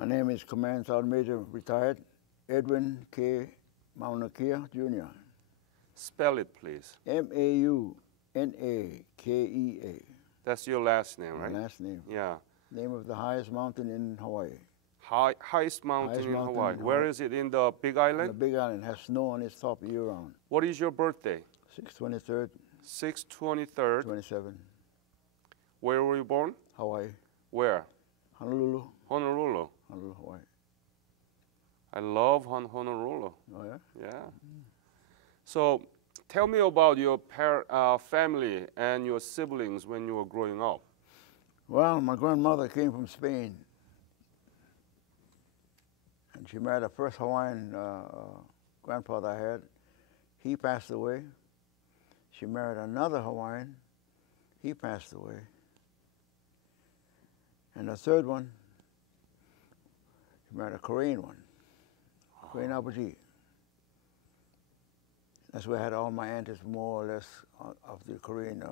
My name is Command Sergeant Major, retired, Edwin Maunakea, Jr. Spell it, please. Maunakea. That's your last name, right? My last name. Yeah. Name of the highest mountain in Hawaii. Highest mountain in Hawaii. Where is it? In the Big Island? The Big Island has snow on its top year round. What is your birthday? 6/23. 6/23. 27. Where were you born? Hawaii. Where? Honolulu. Honolulu. Honolulu, Hawaii. I love Honolulu. Oh yeah. Yeah. So, tell me about your family and your siblings when you were growing up. Well, my grandmother came from Spain, and she married the first Hawaiian grandfather I had. He passed away. She married another Hawaiian. He passed away. And the third one, she married a Korean one, Korean Abuji. That's where I had all my aunties more or less of the Korean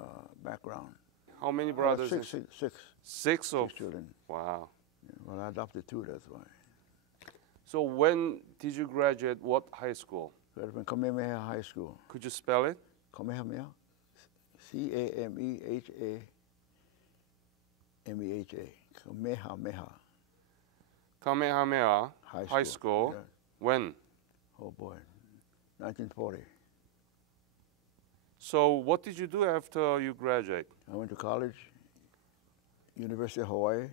background. How many brothers? Six children. Wow. Yeah, well, I adopted two, that's why. So when did you graduate? What high school? Graduated from Kamehameha High School. Could you spell it? Kamehameha. Camehameha. Kamehameha. Kamehameha High School. Yeah. When? Oh boy, 1940. So what did you do after you graduate? I went to college, University of Hawaii,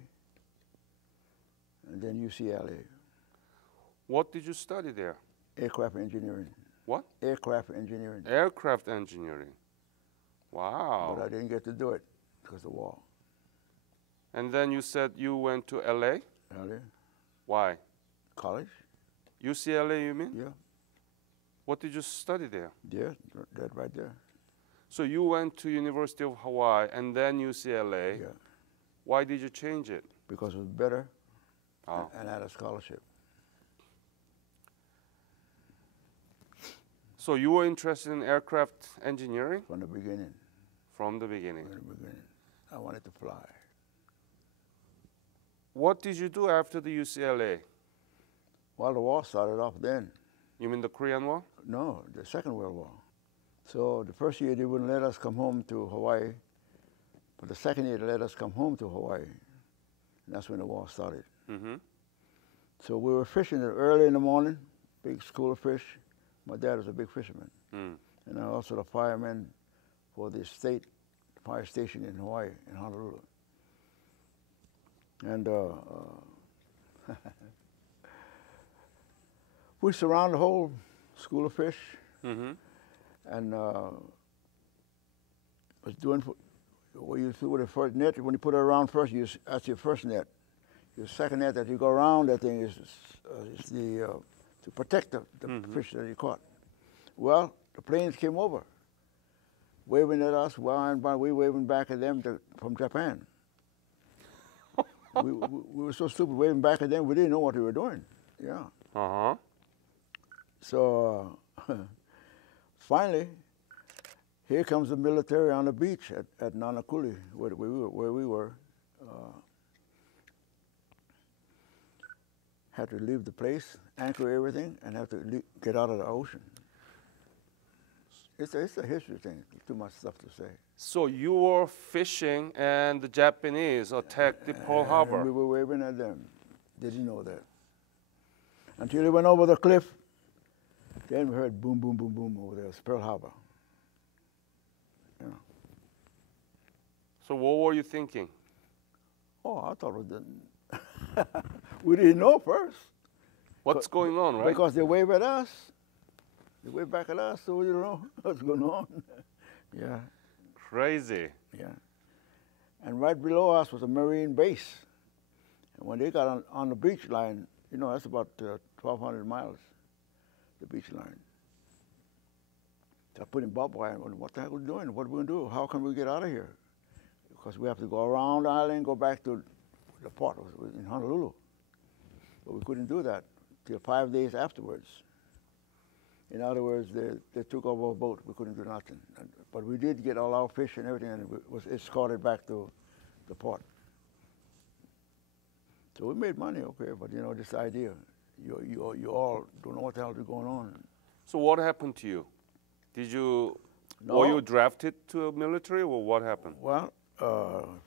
and then UCLA. What did you study there? Aircraft engineering. What? Aircraft engineering. Aircraft engineering. Wow. But I didn't get to do it because of the war. And then you said you went to LA? LA. Why? College. UCLA, you mean? Yeah. What did you study there? Yeah, that right there. So you went to University of Hawaii and then UCLA. Yeah. Why did you change it? Because it was better Oh. and I had a scholarship. So you were interested in aircraft engineering? From the beginning. From the beginning. From the beginning. I wanted to fly. What did you do after the UCLA? Well, the war started off then. You mean the Korean War? No, the Second World War. So the first year they wouldn't let us come home to Hawaii, but the second year they let us come home to Hawaii. And that's when the war started. Mm-hmm. So we were fishing early in the morning, big school of fish. My dad was a big fisherman. Mm. And I was also the fireman for the state fire station in Hawaii, in Honolulu. And we surround the whole school of fish. Mm-hmm. And was doing what you do with the first net. When you put it around first, that's your first net. Your second net that you go around, that thing is the to protect the Mm-hmm. fish that you caught. Well, the planes came over, waving at us, we waving back at them from Japan. we were so stupid waving back at them, we didn't know what we were doing. Yeah. Uh-huh. So finally, here comes the military on the beach at Nanakuli, where we were. Had to leave the place, anchor everything, and have to get out of the ocean. It's a history thing, too much stuff to say. So you were fishing and the Japanese attacked the Pearl Harbor. We were waving at them. They didn't know that. Until they went over the cliff, then we heard boom, boom, boom, boom over there. It's Pearl Harbor. Yeah. So what were you thinking? Oh, I thought it was we didn't know first. What's going on, right? Because they wave at us. They wave back at us, so we don't know what's going on. Yeah. Crazy. Yeah. And right below us was a Marine base. And when they got on the beach line, you know, that's about 1,200 miles, the beach line. So I put in barbed wire, what the heck are we doing? What are we going to do? How can we get out of here? Because we have to go around the island, go back to the port in Honolulu. But we couldn't do that till 5 days afterwards. In other words, they took over our boat. We couldn't do nothing. But we did get all our fish and everything, and it was escorted back to the port. So we made money, okay, but you know, this idea, you all don't know what the hell is going on. So what happened to you? Did you, No. were you drafted to a military or what happened? Well,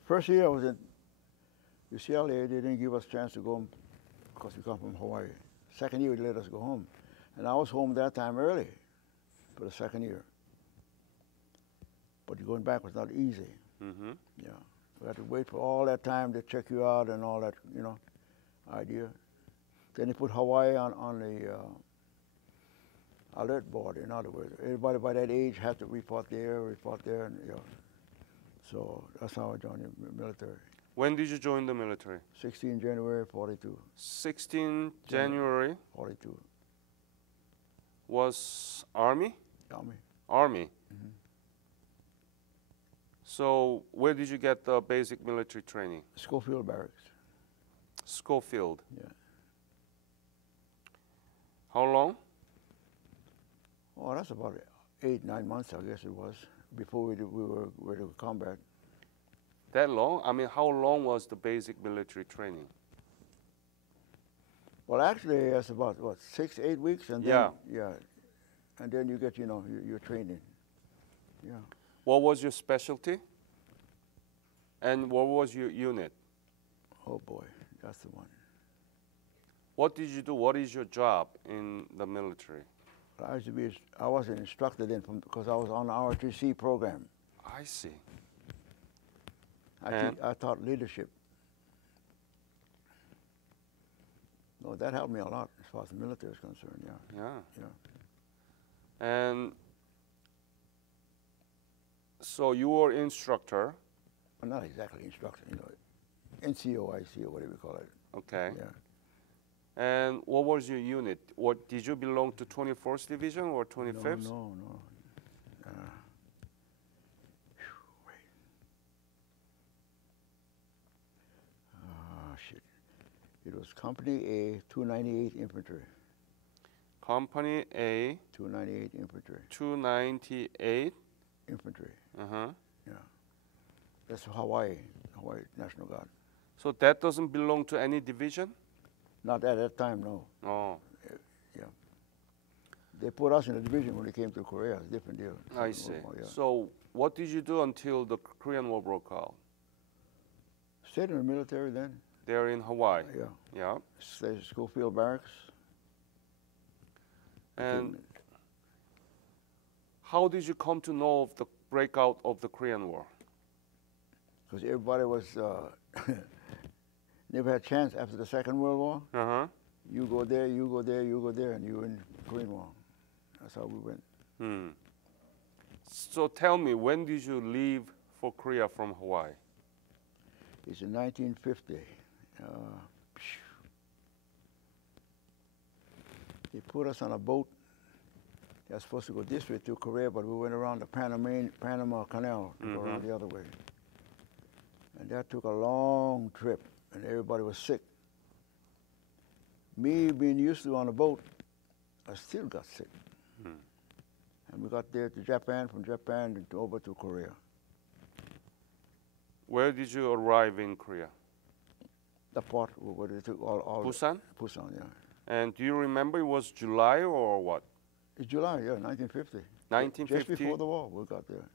first year I was in UCLA, they didn't give us a chance to go home because we come from Hawaii. Second year, they let us go home. And I was home that time early for the second year. But going back was not easy. Mm-hmm. Yeah. We had to wait for all that time to check you out and all that, you know, idea. Then they put Hawaii on the alert board, in other words. Everybody by that age had to report there, and yeah. So that's how I joined the military. When did you join the military? 16 January 42. 16 January 42. was Army? Army. Army. Mm-hmm. So where did you get the basic military training? Schofield Barracks. Schofield. Yeah. How long? Oh, that's about 8, 9 months, I guess it was, before we were ready to combat. That long? I mean, how long was the basic military training? Well, actually, it's about, what, 6, 8 weeks? And then, yeah. And then you get, you know, your training. Yeah. What was your specialty? And what was your unit? Oh, boy, that's the one. What did you do? What is your job in the military? I was an instructor then because I was on the ROTC program. I see. I taught leadership. No, that helped me a lot as far as the military is concerned, yeah. Yeah. And so you were instructor. Well, not exactly instructor, you know, NCOIC or whatever you call it. Okay. Yeah. And what was your unit? What did you belong to 24th Division or 25th? No. Shit. It was Company A, 298 Infantry. Company A. 298 Infantry. 298 Infantry. Uh-huh. Yeah. That's Hawaii National Guard. So that doesn't belong to any division? Not at that time, no. Oh. Yeah. They put us in a division when we came to Korea. It's a different deal. I see. Yeah. So what did you do until the Korean War broke out? Stayed in the military then. There in Hawaii? Yeah. Yeah. Stayed at Schofield Barracks. And how did you come to know of the breakout of the Korean War? Because everybody was, never had a chance after the Second World War. Uh-huh. You go there, you go there, you go there, and you in the Korean War. That's how we went. Hmm. So tell me, when did you leave for Korea from Hawaii? It's in 1950. They put us on a boat. They were supposed to go this way to Korea, but we went around the Panama Canal to go around the other way. And that took a long trip, and everybody was sick. Me being used to on a boat, I still got sick. And we got there to Japan, from Japan over to Korea. Where did you arrive in Korea? The port where they took all Busan? Busan, yeah. And do you remember it was July or what? It's July, yeah, 1950. 1950? Just before the war, we got there.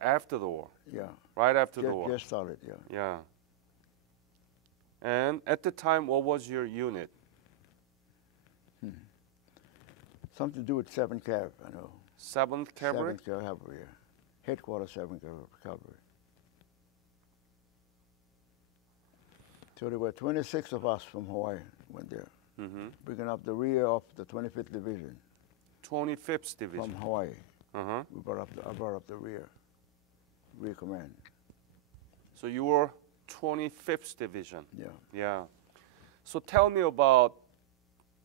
After the war? Yeah. Right after the war? Just started, yeah. Yeah. And at the time, what was your unit? Something to do with 7th Cav, I know. 7th Cavalry? 7th Cavalry, yeah. Headquarters 7th Cavalry. So there were 26 of us from Hawaii went there, bringing up the rear of the 25th Division. 25th Division? From Hawaii. Uh-huh. I brought up the rear command. So you were 25th Division? Yeah. Yeah. So tell me about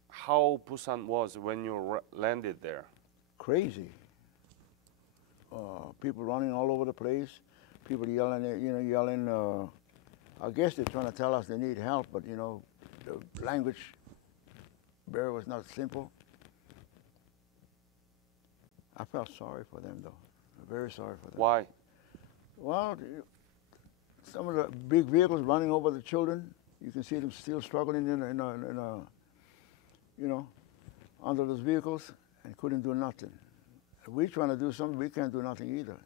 how Busan was when you landed there. Crazy. People running all over the place. People yelling, I guess they're trying to tell us they need help, but you know, the language barrier was not simple. I felt sorry for them though, very sorry for them. Why? Well, some of the big vehicles running over the children, You can see them still struggling you know, under those vehicles and couldn't do nothing. We're trying to do something, we can't do nothing either.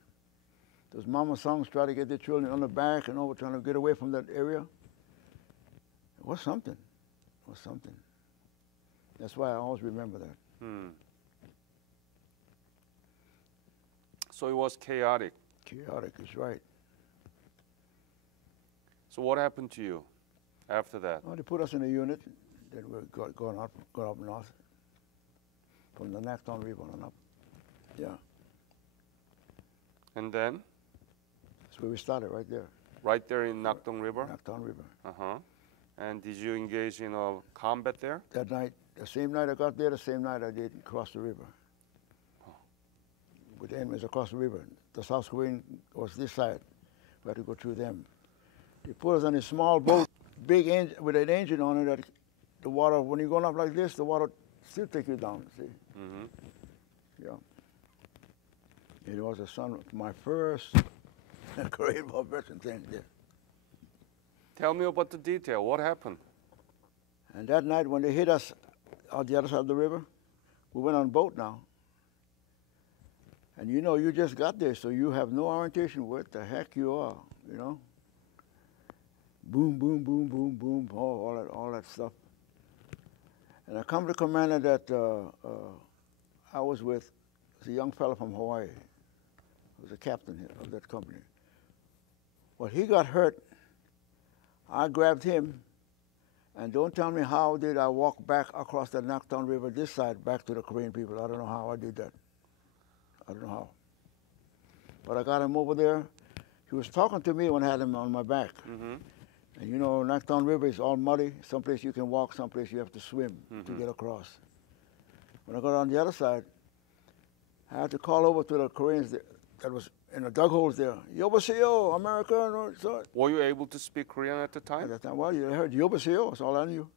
Those mama songs try to get their children on the back and over, trying to get away from that area. It was something. It was something. That's why I always remember that. Hmm. So it was chaotic. Chaotic is right. So what happened to you after that? Well, they put us in a unit. Then we going up north from the Nakton River on up. Yeah. And then? That's where we started, right there. Right there in Nakdong River? Nakton River. Uh-huh. And did you engage in a combat there? That night, the same night I got there, the same night I did cross the river. Oh. With the enemies across the river. The South Korean was this side. We had to go through them. They put us on a small boat, big engine, with an engine on it. That the water, when you're going up like this, the water still take you down, see? Mm-hmm. Yeah. It was a son of my first Korean War veteran thing there. Tell me about the detail. What happened? And that night when they hit us on the other side of the river, we went on a boat now. And you know, you just got there, so you have no orientation where the heck you are, you know? Boom, boom, boom, boom, boom, all that stuff. And I come to the commander that I was with, was a young fellow from Hawaii. He was a captain here of that company. Well, he got hurt. I grabbed him, and don't tell me how did I walk back across the Nakton River this side back to the Korean people. I don't know how I did that. I don't know how. But I got him over there. He was talking to me when I had him on my back. Mm-hmm. And you know, Nakton River is all muddy. Someplace you can walk, someplace you have to swim to get across. When I got on the other side, I had to call over to the Koreans that was in the dug holes there. Yobaseo, America. So Were you able to speak Korean at the at time? that time, well, you heard Yobaseo, that's all I knew.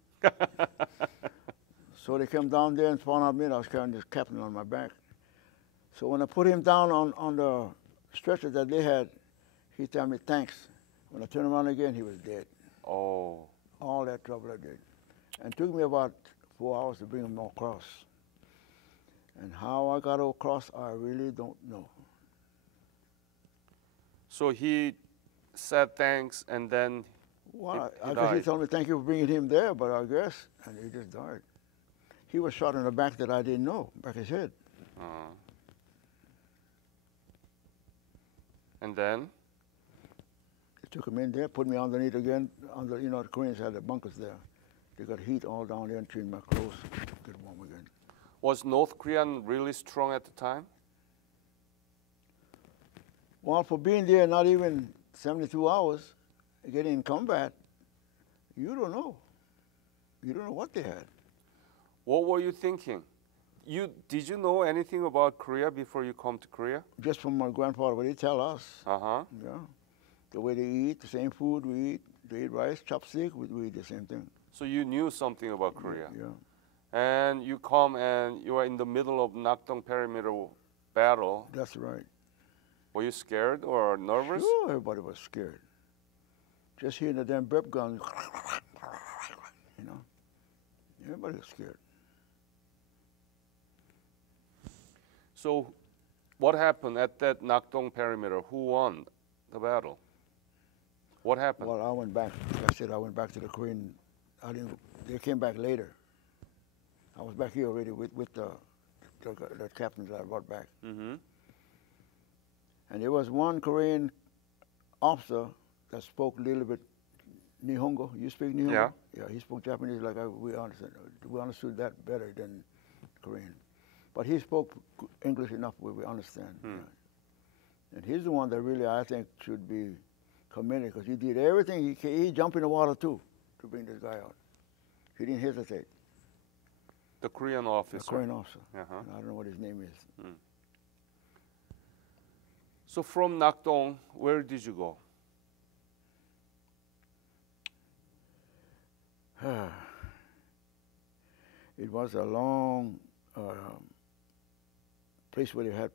So they came down there and found out me, and I was carrying this captain on my back. So when I put him down on the stretcher that they had, he told me, thanks. When I turned around again, he was dead. Oh. All that trouble I did. And it took me about 4 hours to bring him across. And how I got across, I really don't know. So he said thanks, and then Well, he I guess he died. told me thank you for bringing him there, but I guess, and he just died. He was shot in the back that I didn't know, back his head. And then? They took him in there, put me underneath again. You know, the Koreans had the bunkers there. They got heat all down there and changed my clothes, get warm again. Was North Korean really strong at the time? Well, for being there not even 72 hours, getting in combat, you don't know. You don't know what they had. What were you thinking? Did you know anything about Korea before you come to Korea? Just from my grandfather, what he tell us. Uh-huh. Yeah. The way they eat, the same food we eat. They eat rice, chopstick, we eat the same thing. So you knew something about Korea. Yeah. And you come and you are in the middle of Nakdong perimeter battle. That's right. Were you scared or nervous? Sure, everybody was scared. Just hearing the damn burp gun, you know. Everybody was scared. So what happened at that Nakdong perimeter? Who won the battle? What happened? Well, I went back. Like I said, I went back to the Korean. They came back later. I was back here already with the captains that I brought back. Mm-hmm. And there was one Korean officer that spoke a little bit Nihongo. You speak Nihongo? Yeah. Yeah, he spoke Japanese like we understood. We understood that better than Korean. But he spoke English enough where we understand. Yeah. And he's the one that really, I think, should be commended because he did everything. He jumped in the water, too, to bring this guy out. He didn't hesitate. The Korean officer. The Korean officer. Uh-huh. I don't know what his name is. So from Nakdong, where did you go? It was a long place where they had,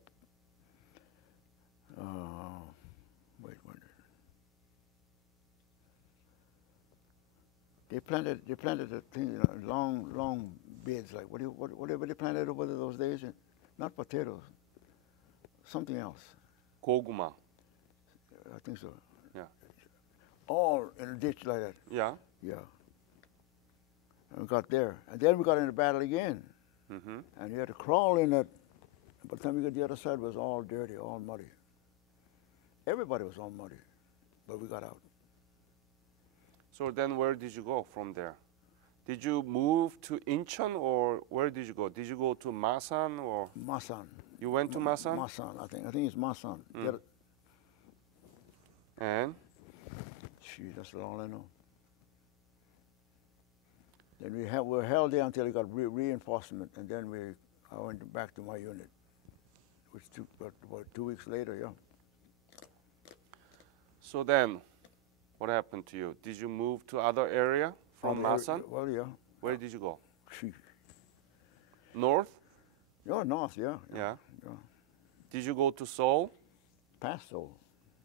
They planted the thing, long beds, like whatever they planted over there those days, not potatoes, something else. 고구마. I think so. Yeah. All in a ditch like that. Yeah. Yeah. And we got there, and then we got in the battle again, Mm-hmm. and you had to crawl in that. By the time we got to the other side, it was all dirty, all muddy. Everybody was all muddy, but we got out. So then where did you go from there? Did you move to Incheon or where did you go? Did you go to Masan or? Masan. You went to Masan? Masan, I think it's Masan. Mm. And? Gee, that's all I know. Then we were held there until we got reinforcement, and then I went back to my unit, which took about 2 weeks later, yeah. So then, what happened to you? Did you move to other area from Masan? Well, yeah. Where did you go? Gee. North? Yeah, north, yeah. Yeah. Yeah. Did you go to Seoul? Past Seoul.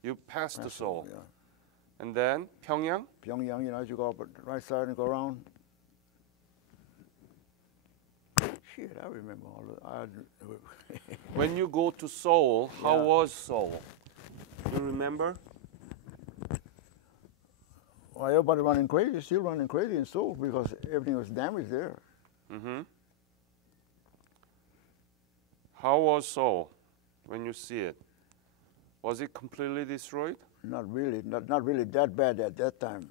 You passed to Seoul. Yeah. And then Pyongyang? Pyongyang, as you go up the right side and go around. Shit, I remember all of When you go to Seoul, how Yeah. was Seoul? You remember? Well, everybody running crazy, still running crazy in Seoul because everything was damaged there. Mm-hmm. How was Seoul when you see it? Was it completely destroyed? Not really, not really that bad at that time,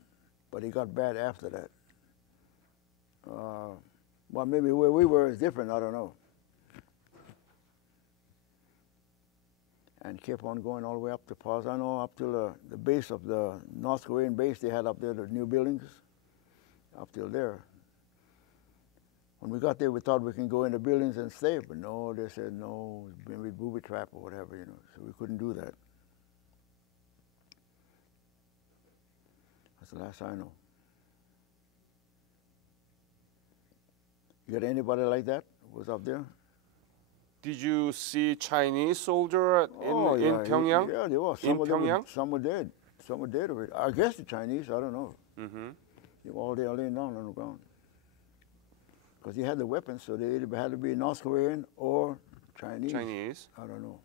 but it got bad after that. Well, maybe where we were is different, I don't know. And kept on going all the way up to Pasano, up to the base of the North Korean base they had up there, the new buildings, up till there. When we got there, we thought we can go in the buildings and stay, but no, they said no, maybe booby trap or whatever, so we couldn't do that. That's the last I know. You got anybody like that who was up there? Did you see Chinese soldier in yeah, Pyongyang? Yeah, there was. In Pyongyang? Some were dead. Some were dead already. I guess the Chinese, I don't know. Mm-hmm. They were all there laying down on the ground. Because they had the weapons, so they either had to be North Korean or Chinese. Chinese. I don't know.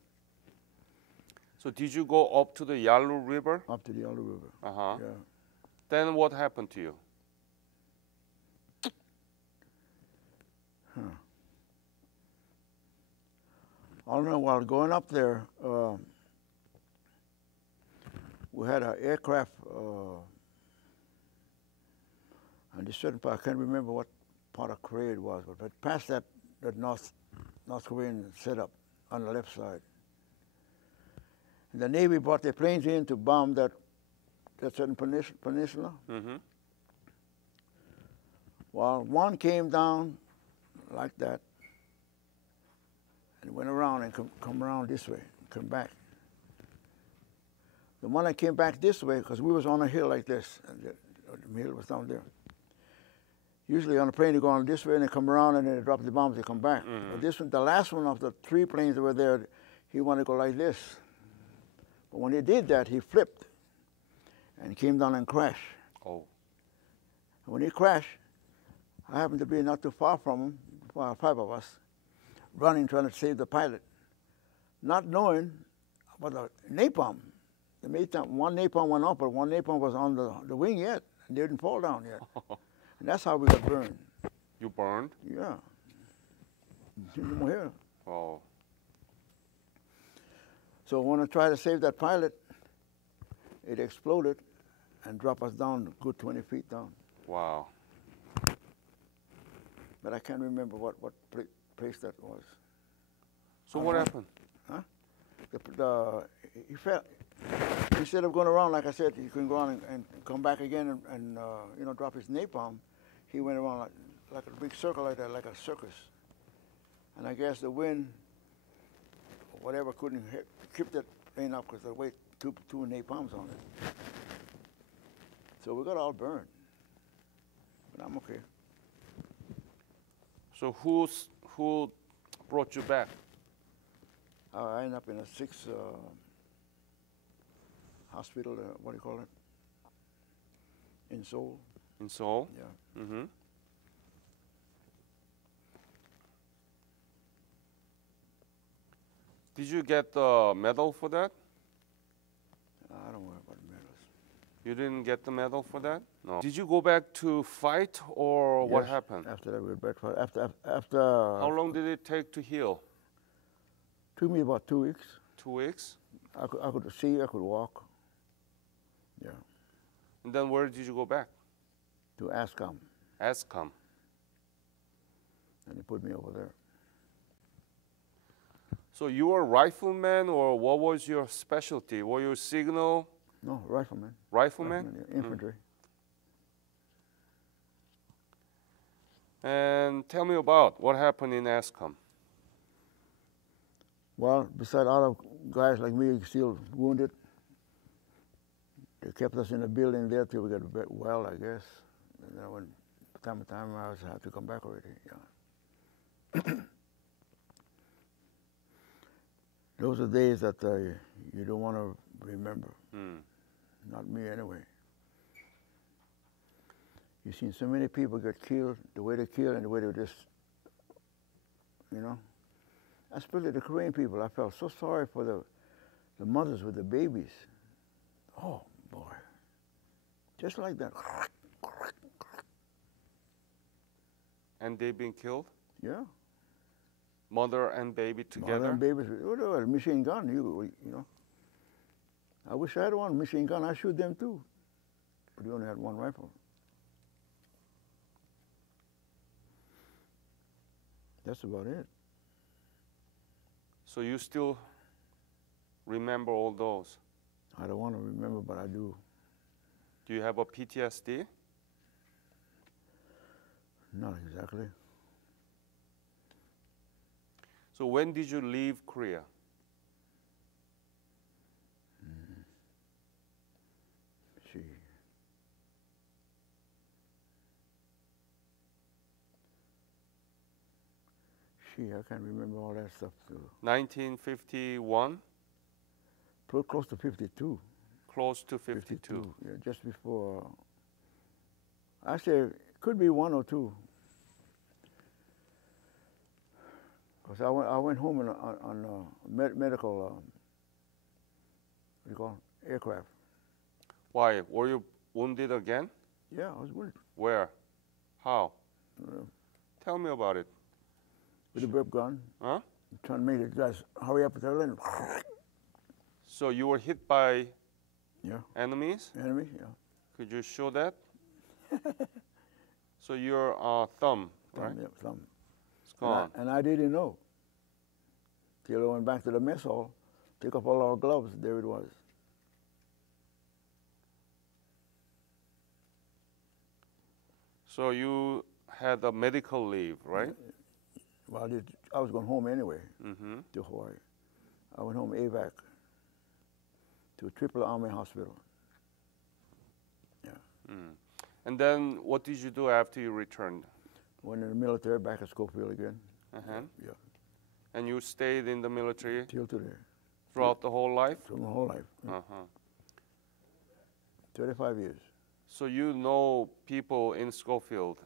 So did you go up to the Yalu River? Up to the Yalu River. Uh-huh. Yeah. Then what happened to you? I don't know, while going up there, we had an aircraft on this certain part, I can't remember what part of Korea it was, but past that North Korean setup on the left side. And the Navy brought their planes in to bomb that certain peninsula. Mm-hmm. Well, one came down like that, and went around and come around this way, come back. The one that came back this way, because we was on a hill like this, and the hill was down there. Usually on a plane, they go on this way, and they come around, and then they drop the bombs, they come back. Mm-hmm. But this one, the last one of the 3 planes that were there, he wanted to go like this. But when he did that, he flipped, and he came down and crashed. Oh. And when he crashed, I happened to be not too far from him, 5 of us, running, trying to save the pilot, not knowing about the napalm. One napalm went up, but one napalm was on the wing yet, and didn't fall down yet. And that's how we got burned. You burned? Yeah. From here. Oh. So when I tried to save that pilot, it exploded and dropped us down a good 20 feet down. Wow. But I can't remember what place that was. So what happened? Huh? He fell. Instead of going around, like I said, he couldn't go on and come back again and drop his napalm. He went around like a big circle like that, like a circus. And I guess the wind, or whatever, couldn't keep that plane up because the weight, two napalms on it. So we got all burned. But I'm okay. So who brought you back? I ended up in a 6 hospital, what do you call it? In Seoul. In Seoul? Yeah. Mm-hmm. Did you get the medal for that? I don't worry about medals. You didn't get the medal for that? No. Did you go back to fight or what Yes, happened? After that, we went back for after. How long did it take to heal? Took me about 2 weeks. 2 weeks? I could see, I could walk. Yeah. And then where did you go back? To ASCOM, ASCOM. and they put me over there. So you were a rifleman or what was your specialty? Were you a signal No, rifleman. rifleman? Yeah, infantry. And tell me about what happened in ASCOM. Well, beside other guys like me still wounded, they kept us in the building there till we got well, I guess. And then when time to time I had to come back already. Yeah. Those are days that you don't want to remember. Not me anyway. You've seen so many people get killed, the way they killed and the way they just, you know. Especially the Korean people. I felt so sorry for the mothers with the babies. Oh, boy. Just like that. And they been killed? Yeah. Mother and baby together? Mother and babies, a machine gun, you know. I wish I had one machine gun. I'd shoot them too. But you only had one rifle. That's about it. So you still remember all those? I don't want to remember, but I do. Do you have a PTSD? Not exactly. So when did you leave Korea? I can't remember all that stuff too. 1951? Close to 52. Close to 52. Yeah, just before. Actually, it could be 1 or 2. Because I went home on medical, what do you call it? Aircraft. Why? Were you wounded again? Yeah, I was wounded. Where? How? Uh, Tell me about it. with a burp gun. Huh? Trying to make the guys hurry up and tell them. So you were hit by Yeah. enemies? Enemy, yeah. Could you show that? So your thumb, right? Yeah, thumb. It's gone. And I didn't know. Till I went back to the mess hall, took off all our gloves, there it was. So you had a medical leave, right? Well, I was going home anyway Mm-hmm. to Hawaii. I went home AVAC to Triple Army Hospital. Yeah. And then what did you do after you returned? Went in the military back at Schofield again. Uh-huh. Yeah. And you stayed in the military Till today. throughout the whole life? For my whole life. Uh-huh. 35 years. So you know people in Schofield?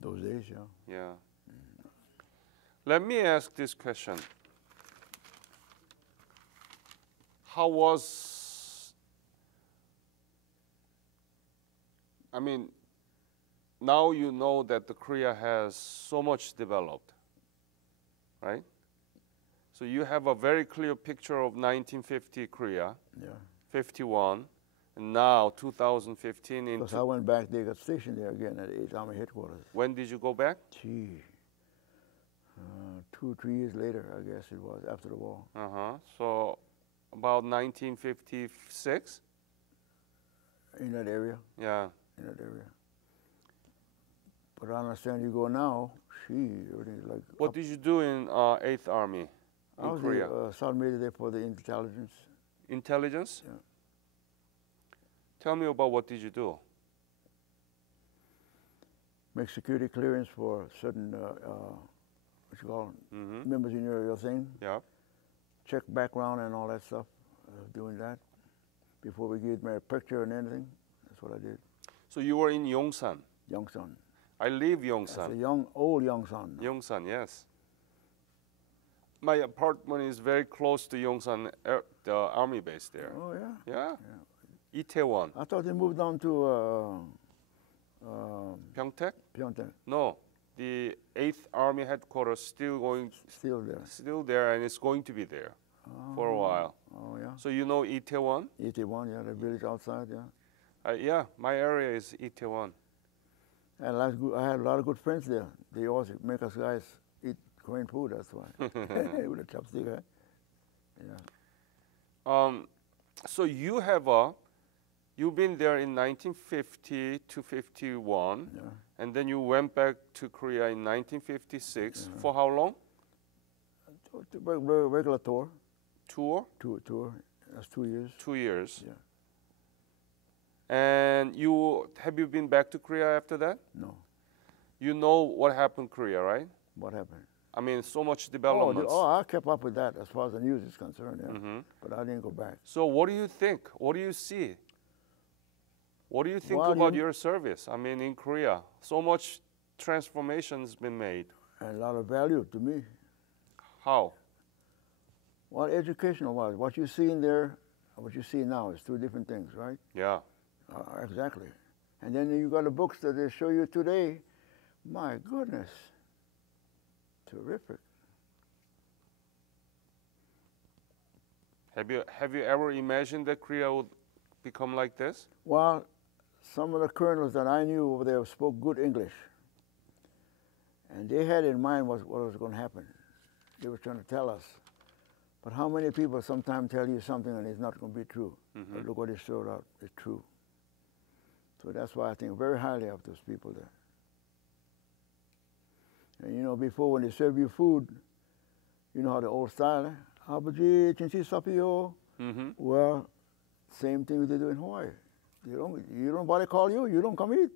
Those days, yeah. Yeah. Let me ask this question. How was, I mean, now you know that the Korea has so much developed, right? So you have a very clear picture of 1950 Korea, Yeah. 51, and now 2015 Because I into, went back, they got stationed there again at 8th Army headquarters. when did you go back? Gee. 2 or 3 years later, I guess it was, after the war. Uh-huh. So about 1956? In that area, Yeah. in that area. But I understand you go now, everything is like. What did you do in 8th Army I in was Korea? Sergeant Major there for the intelligence. Intelligence? Yeah. Tell me about what did you do? Make security clearance for certain, what you call Mm-hmm. members in your thing. Yeah. Check background and all that stuff. Doing that before we give me a picture and anything. That's what I did. So you were in Yongsan. Yongsan. I live That's a Yongsan. old Yongsan. Yongsan, yes. My apartment is very close to Yongsan, the army base there. Oh, yeah. Yeah. Itaewon. I thought they moved down to Pyeongtaek? Pyeongtaek. No. The 8th Army headquarters Still there. still there, and it's going to be there for a while. Oh, yeah. So you know Itaewon? 81, yeah, the village outside, yeah. Yeah, my area is Itaewon. I had a lot of good friends there. They always make us guys eat Korean food, that's why. With a chopstick, huh? Yeah. So you've been there in 1950 to 51, Yeah. and then you went back to Korea in 1956. For how long? Regular tour. Tour? Tour. That's 2 years. 2 years. Yeah. And have you been back to Korea after that? No. You know what happened in Korea, right? What happened? I mean, so much developments. I kept up with that as far as the news is concerned, yeah. Mm-hmm. But I didn't go back. So what do you think? What do you see? What do you think Well, about your service? I mean, in Korea, so much transformation has been made. And a lot of value to me. How? Well, educational-wise, what you see in there, and what you see now is two different things, right? Yeah. Exactly. And then you got the books that they show you today. My goodness. Terrific. Have you ever imagined that Korea would become like this? Well, some of the colonels that I knew over there spoke good English. And they had in mind what was going to happen. They were trying to tell us. But how many people sometimes tell you something and it's not going to be true? Mm-hmm. But look what it showed out. It's true. So that's why I think very highly of those people there. And you know, before when they serve you food, you know how the old style, Abaji, chinchi sapio. Well, same thing they do in Hawaii. Nobody call you, you don't come eat.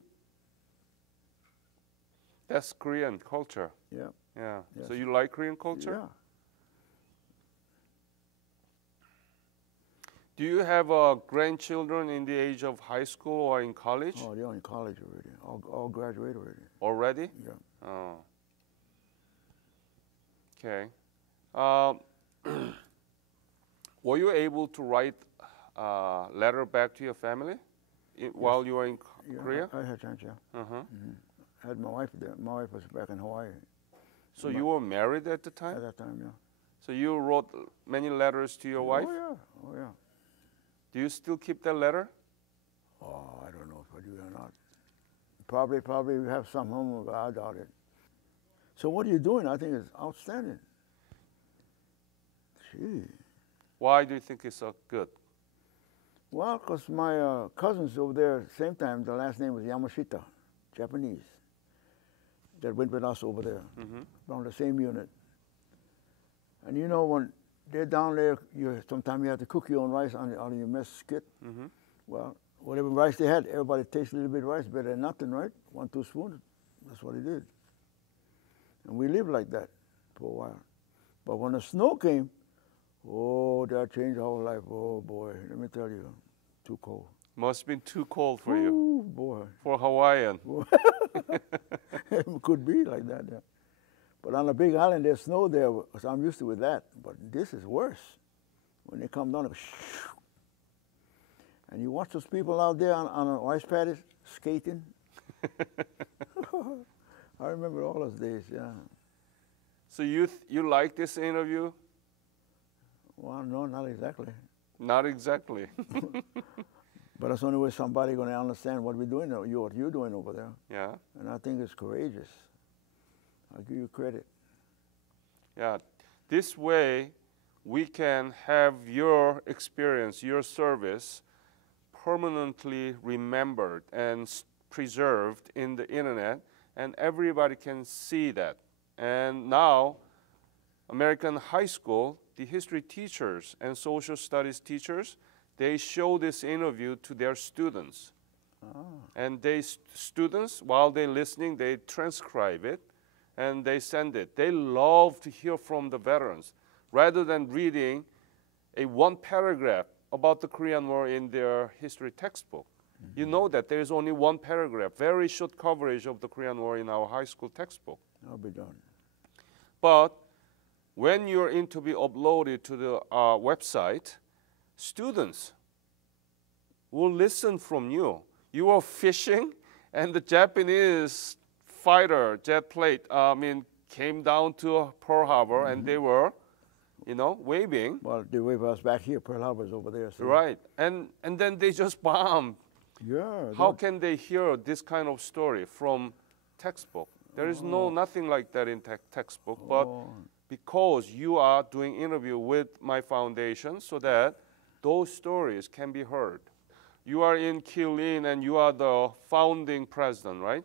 That's Korean culture. Yeah. Yeah. Yes. So you like Korean culture? Yeah. Do you have grandchildren in the age of high school or in college? Oh, they're in college already. All graduated already. Already? Yeah. Oh. Okay. Were you able to write a letter back to your family while you were in Korea? I had a chance, yeah. Uh-huh. Mm-hmm. I had my wife there. My wife was back in Hawaii So you were married at the time? at that time, yeah. So you wrote many letters to your wife? Oh, yeah. Oh, yeah. Do you still keep that letter? Oh, I don't know if I do or not. Probably we have some home, but I doubt it. So what are you doing? I think it's outstanding. Gee. Why do you think it's so good? Well, because my cousins over there, same time, the last name was Yamashita, Japanese, that went with us over there, from the same unit. And you know, when they're down there, sometimes you have to cook your own rice on your mess kit. Well, whatever rice they had, everybody tastes a little bit of rice, better than nothing, right? 1, 2 spoons, that's what he did. And we lived like that for a while. But when the snow came, oh, that changed our whole life. Oh, boy, let me tell you, too cold. Must have been too cold for you. Oh, boy. For Hawaiian. It could be like that, yeah. But on a big island, there's snow there, so I'm used to with that. But this is worse. When they come down, and you watch those people out there on an ice paddy skating. I remember all those days, yeah. So you like this interview? Well, no, not exactly. Not exactly. But that's the only way somebody's going to understand what we're doing, what you're doing over there. Yeah. And I think it's courageous. I'll give you credit. Yeah. This way, we can have your experience, your service, permanently remembered and preserved in the internet, and everybody can see that. And now, American high school, the history teachers and social studies teachers, they show this interview to their students. And students, while they're listening, they transcribe it and they send it. They love to hear from the veterans rather than reading one paragraph about the Korean War in their history textbook. You know that there is only one paragraph, very short coverage of the Korean War in our high school textbook. I'll be done. But when your interview uploaded to the website, students will listen from you. You were fishing, and the Japanese fighter jet plane, came down to Pearl Harbor, and they were, waving. Well, they wave us back here. Pearl Harbor's over there. So. Right, and then they just bombed. Yeah. How can they hear this kind of story from textbook? There is nothing like that in textbook, but because you are doing interview with my foundation so that those stories can be heard. You are in Killeen and you are the founding president, right?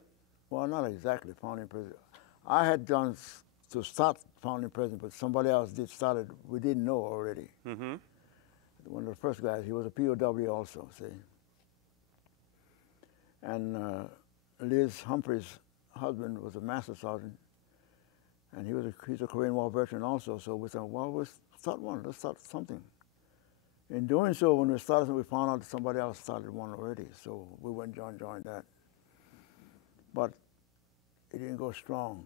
Well, not exactly founding president. I had done to start founding president, but somebody else did start it. We didn't know already. Mm-hmm. One of the first guys, he was a POW also, see. And Liz Humphrey's husband was a master sergeant, and he's a Korean War veteran also. So we thought, well, let's start something. In doing so, when we started, we found out that somebody else started one already. So we went and joined that. But it didn't go strong,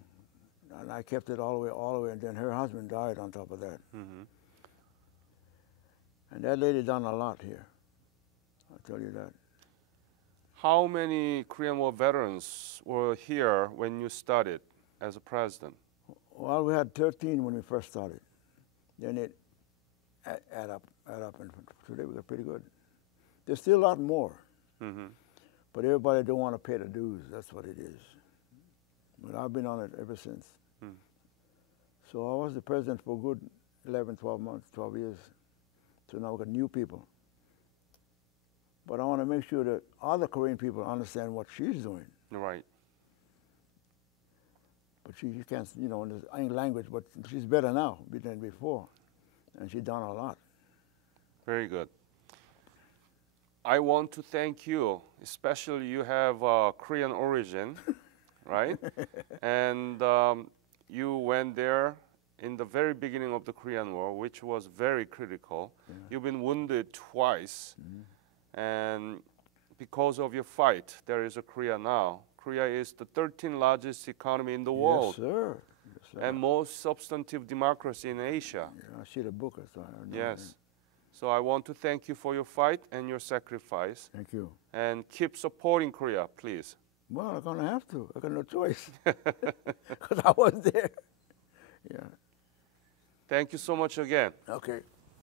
and I kept it all the way. And then her husband died on top of that. Mm-hmm. And that lady done a lot here. I'll tell you that. How many Korean War veterans were here when you started as a president? Well, we had 13 when we first started. Then it add up, and today we got pretty good. There's still a lot more, but everybody don't want to pay the dues. That's what it is. But I've been on it ever since. So I was the president for a good 11, 12 months, 12 years. So now we got new people. But I want to make sure that other Korean people understand what she's doing. Right. But she can't, in the language, but she's better now than before. And she's done a lot. Very good. I want to thank you, especially you have Korean origin, right? And you went there in the very beginning of the Korean War, which was very critical. Yeah. You've been wounded twice. And because of your fight, there is a Korea now. Korea is the 13th largest economy in the world. Yes, sir. Yes, sir. And most substantive democracy in Asia. Yeah, I see the book. So yes. So I want to thank you for your fight and your sacrifice. Thank you. And keep supporting Korea, please. Well, I'm going to have to. I got no choice. Because I was there. Yeah. Thank you so much again. Okay.